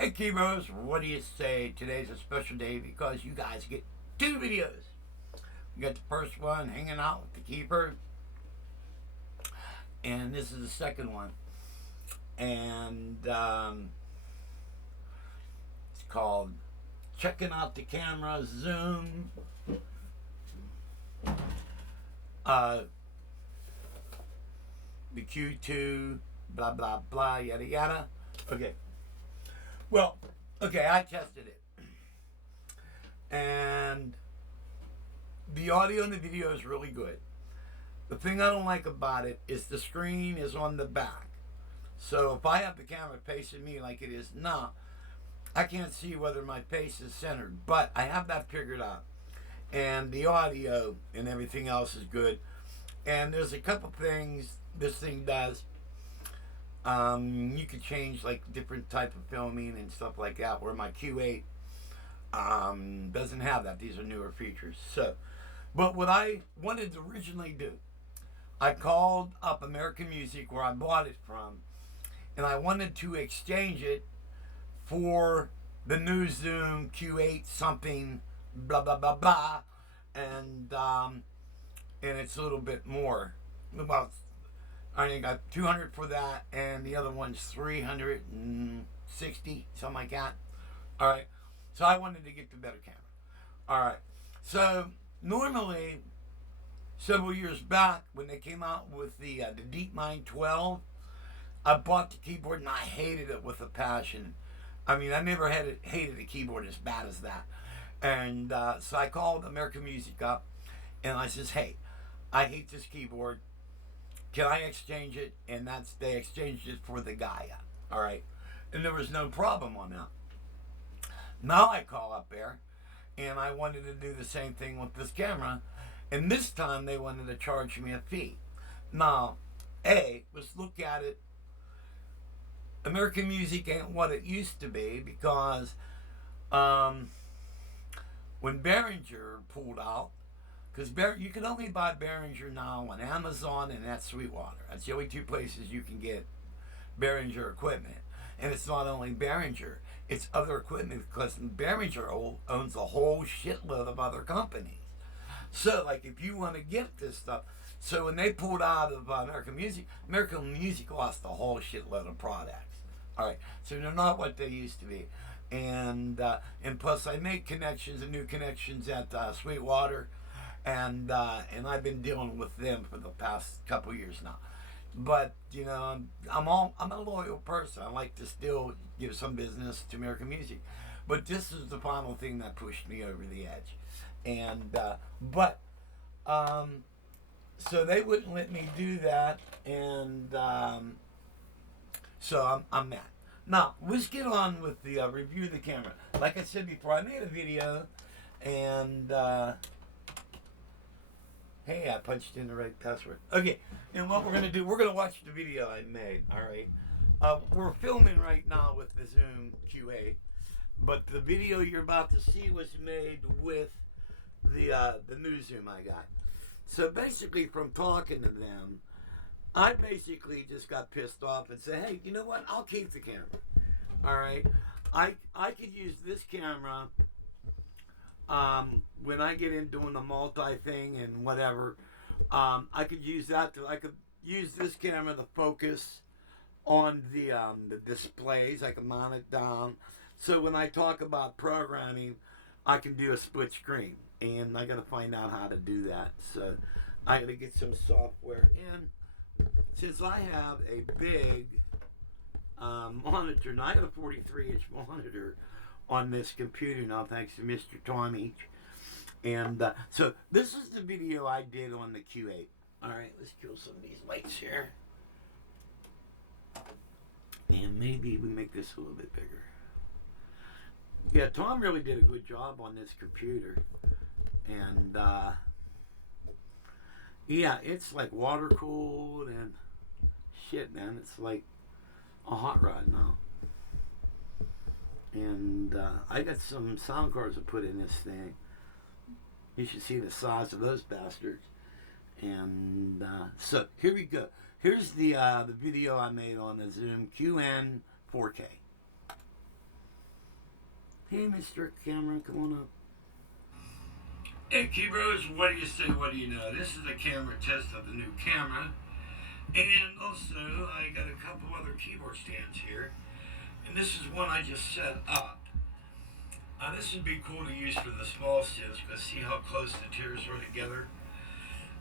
Hey Kibos, what do you say? Today's a special day because you guys get two videos. You got the first one, hanging out with the keeper, and this is the second one. And it's called Checking Out the Camera, Zoom. The Q2, blah, blah, blah, yada, yada. Okay. Well, okay, I tested it. And the audio and the video is really good. The thing I don't like about it is the screen is on the back. So if I have the camera facing me like it is now, I can't see whether my face is centered. But I have that figured out. And the audio and everything else is good. And there's a couple things this thing does. You could change like different type of filming and stuff like that, where my Q8 doesn't have that. These are newer features. So, but what I wanted to originally do, I called up American Music where I bought it from, and I wanted to exchange it for the new Zoom Q8 something, blah blah blah blah, and it's a little bit more. About I think I got 200 for that, and the other one's 360, something like that. All right. So I wanted to get the better camera. All right. So normally, several years back when they came out with the DeepMind 12, I bought the keyboard and I hated it with a passion. I mean, I never hated a keyboard as bad as that. And so I called American Music up, and I says, "Hey, I hate this keyboard. Can I exchange it?" And they exchanged it for the Gaia. All right. And there was no problem on that. Now I call up there, and I wanted to do the same thing with this camera. And this time they wanted to charge me a fee. Now, let's look at it. American Music ain't what it used to be, because when Behringer pulled out, because you can only buy Behringer now on Amazon and at Sweetwater. That's the only two places you can get Behringer equipment. And it's not only Behringer, it's other equipment, because Behringer owns a whole shitload of other companies. So, like, if you want to get this stuff, so when they pulled out of American Music lost a whole shitload of products. All right, so they're not what they used to be. And plus, I make connections and new connections at Sweetwater. And I've been dealing with them for the past couple years now. But you know, I'm a loyal person. I like to still give some business to American Music. But this is the final thing that pushed me over the edge. And so they wouldn't let me do that, and so I'm mad. Now let's get on with the review of the camera. Like I said before, I made a video, and hey, I punched in the right password. Okay, and what we're going to do, we're going to watch the video I made, all right? We're filming right now with the Zoom Q8, but the video you're about to see was made with the new Zoom I got. So basically, from talking to them, I basically just got pissed off and said, hey, you know what? I'll keep the camera, all right? I could use this camera when I get in doing the multi thing and whatever. I could use this camera to focus on the displays. I can mount it down. So when I talk about programming, I can do a split screen. And I got to find out how to do that. So I got to get some software in. Since I have a big monitor, and I have a 43-inch monitor on this computer now, thanks to Mr. Tommy. And so this is the video I did on the Q8. All right, let's kill some of these lights here. And maybe we make this a little bit bigger. Yeah, Tom really did a good job on this computer. And yeah, it's like water cooled and shit, man. It's like a hot rod now. And I got some sound cards to put in this thing. You should see the size of those bastards. And so here we go. Here's the video I made on the Zoom Q2n 4K. Hey, Mr. Camera, come on up. Hey, Keyboards, what do you say, what do you know? This is a camera test of the new camera. And also, I got a couple other keyboard stands here. And this is one I just set up. This would be cool to use for the small stands, because see how close the tiers are together?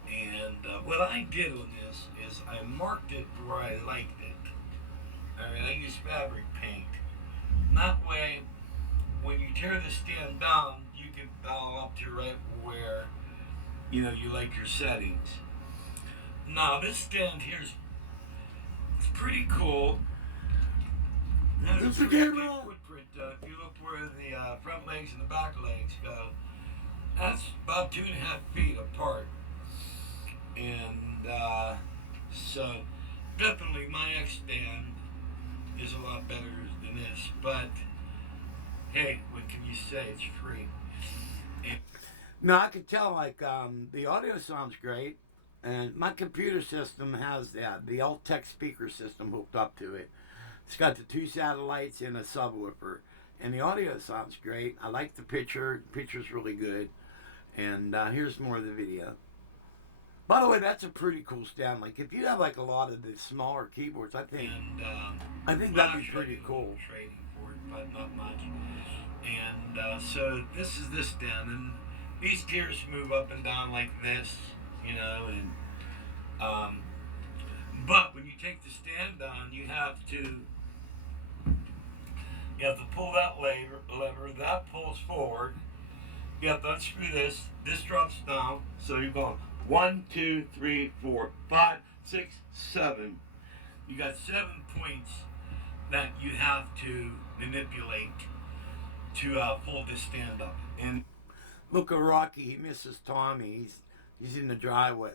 And what I did on this is I marked it where I liked it. Alright, I used fabric paint. That way, when you tear the stand down, you can dial up to right where, you know, you like your settings. Now, this stand here is pretty cool. There's a pretty big footprint. If you look where the front legs and the back legs go, that's about 2.5 feet apart. And so, definitely my X stand is a lot better than this. But, hey, what can you say? It's free. No, I can tell, like, the audio sounds great. And my computer system has the Altec speaker system hooked up to it. It's got the 2 satellites and a subwoofer. And the audio sounds great. I like the picture. The picture's really good. And here's more of the video. By the way, that's a pretty cool stand. Like, if you have, like, a lot of the smaller keyboards, I think that'd be pretty cool. Trading for it, but not much. And so this is this stand. And these tiers move up and down like this, you know, and but when you take the stand down, you have to pull that lever, that pulls forward. You have to unscrew this. This drops down. So you're going 1, 2, 3, 4, 5, 6, 7. You got 7 points that you have to manipulate to pull this stand up. And look at Rocky. He misses Tommy. He's in the driveway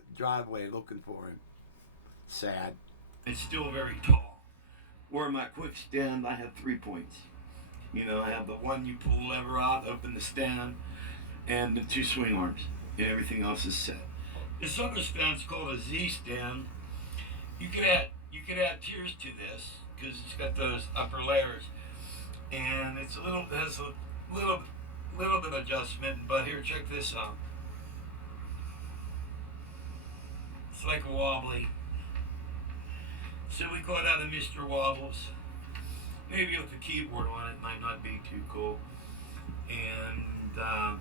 looking for him. Sad. It's still very tall. Where my quick stand, I have 3 points. You know, I have the one you pull the lever out, open the stand, and the 2 swing arms. And everything else is set. This other stand's called a Z stand. You could add tiers to this because it's got those upper layers, and has a little bit of adjustment. But here, check this out. It's like a wobbly. So we call that a Mr. Wobbles. Maybe with the keyboard on it might not be too cool. And I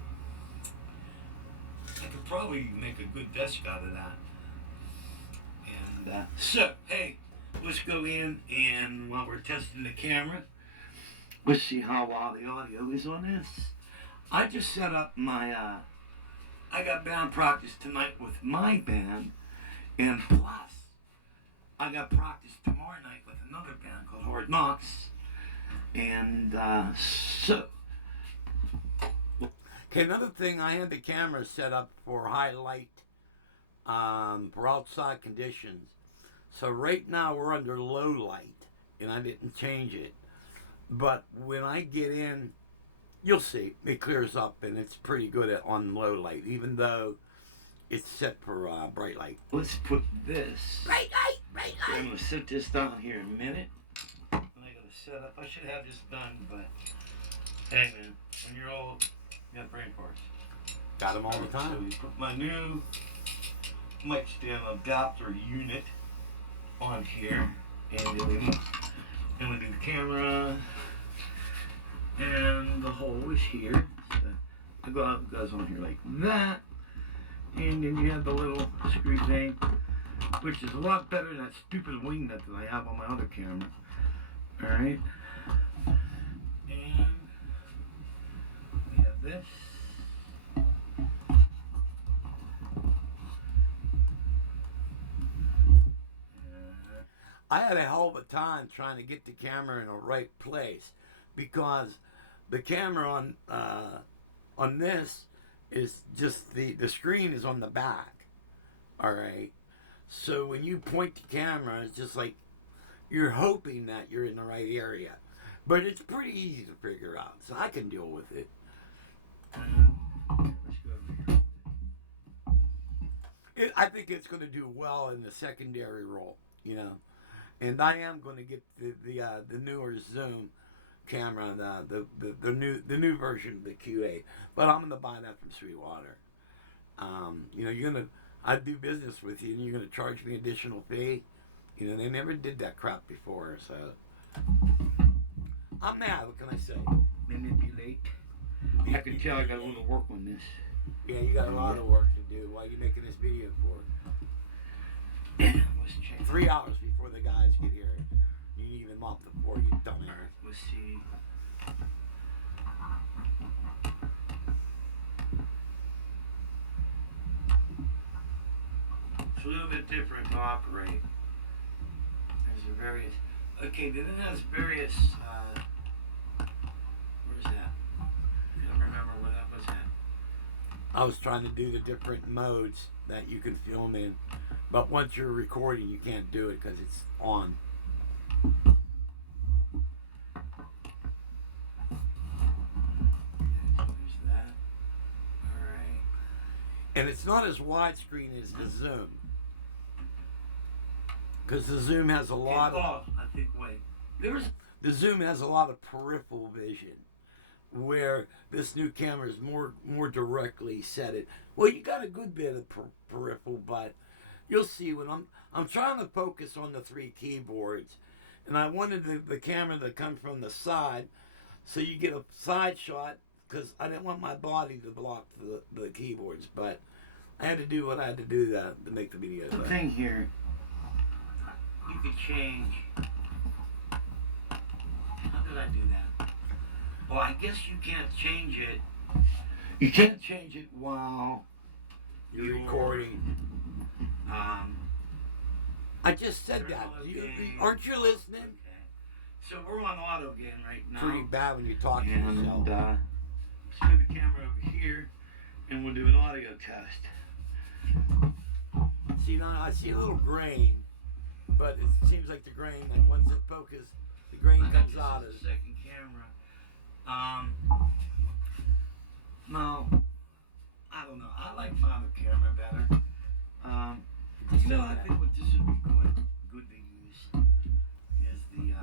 could probably make a good desk out of that. And so, hey, let's go in and while we're testing the camera, let's see how well the audio is on this. I just set up my, I got band practice tonight with my band, and plus, I got practice tomorrow night with another band called Hard Knocks. And so, okay, another thing, I had the camera set up for high light, for outside conditions. So right now we're under low light, and I didn't change it. But when I get in, you'll see, it clears up, and it's pretty good on low light, even though it's set for bright light. Let's put this. Bright light, bright light. I'm going to set this down here in a minute. And I got to set up. I should have this done, but hey, man, when you're old, you got brain parts. Got them all the time. So we put my new mic stand adapter unit on here, and then we do the camera, and the hole is here. So it goes on here like that. And then you have the little screw thing, which is a lot better than that stupid wing nut that I have on my other camera. Alright. And we have this. I had a hell of a time trying to get the camera in the right place because the camera on this is just the screen is on the back. Alright. So when you point the camera, it's just like you're hoping that you're in the right area. But it's pretty easy to figure out. So I can deal with it. I think it's going to do well in the secondary role, you know. And I am going to get the newer Zoom camera, the new version of the Q8. But I'm gonna buy that from Sweetwater. You know, I do business with you, and you're gonna charge me additional fee. You know, they never did that crap before, so I'm mad. What can I say? Manipulate. I can tell I got a little work on this. Yeah, you got a lot of work to do while you're making this video for. Let's check. 3 hours before the guys get here. You didn't even mop the floor, you dumbass. Let's see. It's a little bit different to operate. There's a various. Okay, then it has various. Where's that? I don't remember where that was at. I was trying to do the different modes that you can film in, but once you're recording, you can't do it because it's on. There's that. All right. And it's not as widescreen as the Zoom, because the Zoom has a lot of. I think. Wait. The Zoom has a lot of peripheral vision, where this new camera is more directly set it. Well, you got a good bit of peripheral, but you'll see when I'm trying to focus on the 3 keyboards, and I wanted the camera to come from the side, so you get a side shot, because I didn't want my body to block the keyboards, but I had to do what I had to do to make the video. The thing here, you could change. How did I do that? Well, I guess you can't change it. You can't change it while you're recording. I just said that. Aren't you listening? Okay. So we're on auto again right now. Pretty bad when you talk to yourself. Let's move the camera over here, and we'll do an audio test. See, now I see a little grain, but it seems like the grain, like once it focuses, the grain comes out of the second camera. No, I don't know. I like my other camera better. You know, I think what this would be good to use is the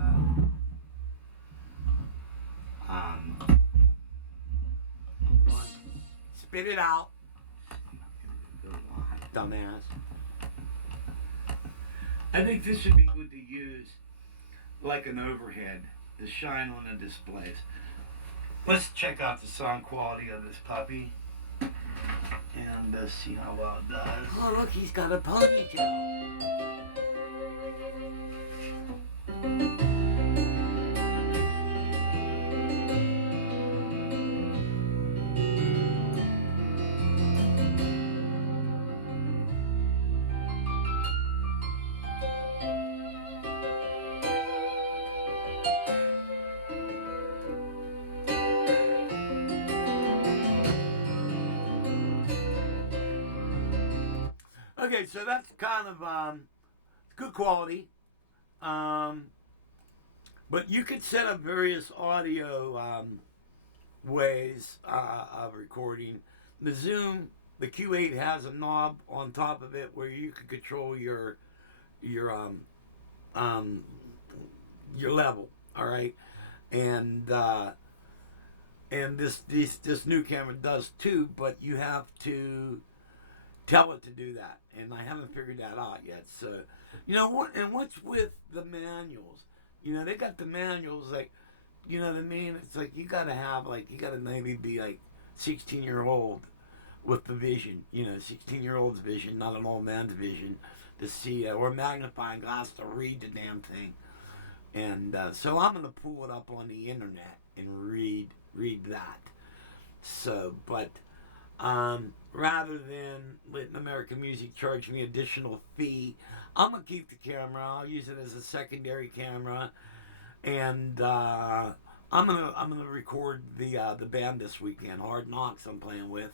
spit it out, dumbass. I think this would be good to use like an overhead to shine on the displays. Let's check out the sound quality of this puppy and see how well it does. Oh, look, he's got a ponytail. Okay, so that's kind of good quality, but you could set up various audio ways of recording. The Zoom, the Q8 has a knob on top of it where you can control your level. All right, and this new camera does too, but you have to tell it to do that, and I haven't figured that out yet. So, you know what? And what's with the manuals? You know, they got the manuals like, you know what I mean? It's like you gotta maybe be like 16-year-old with the vision. You know, 16-year-old's vision, not an old man's vision, to see or a magnifying glass to read the damn thing. And so I'm gonna pull it up on the internet and read that. So, but. Rather than letting American Music charge me additional fee, I'm gonna keep the camera. I'll use it as a secondary camera, and I'm gonna record the band this weekend. Hard Knocks I'm playing with,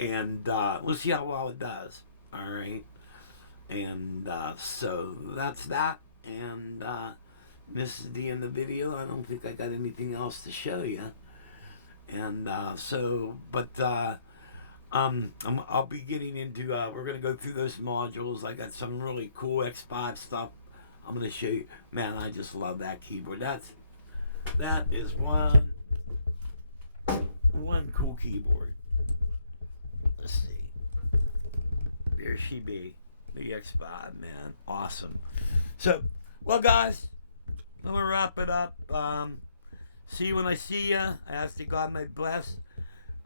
and we'll see how well it does. All right, and so that's that. And this is the end of the video. I don't think I got anything else to show you. And I'll be getting into, we're going to go through those modules. I got some really cool X5 stuff I'm going to show you. Man, I just love that keyboard. That is one cool keyboard. Let's see. There she be. The X5, man. Awesome. So, well, guys, I'm going to wrap it up. See you when I see you. I ask that God may bless.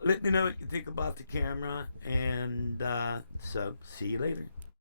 Let me know what you think about the camera. And so, see you later.